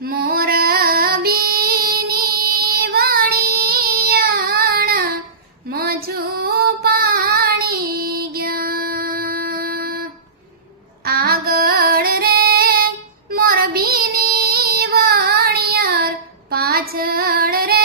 મોરબીની વણિયાણા મજુ પાણી ગયા આગળ રે મોરબીની વણિયાર પાછળ રે